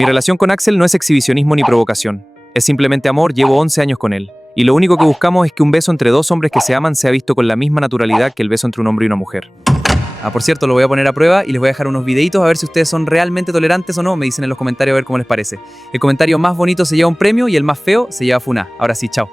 Mi relación con Axel no es exhibicionismo ni provocación. Es simplemente amor, llevo 11 años con él. Y lo único que buscamos es que un beso entre dos hombres que se aman sea visto con la misma naturalidad que el beso entre un hombre y una mujer. Por cierto, lo voy a poner a prueba y les voy a dejar unos videitos a ver si ustedes son realmente tolerantes o no. Me dicen en los comentarios a ver cómo les parece. El comentario más bonito se lleva un premio y el más feo se lleva funá. Ahora sí, chao.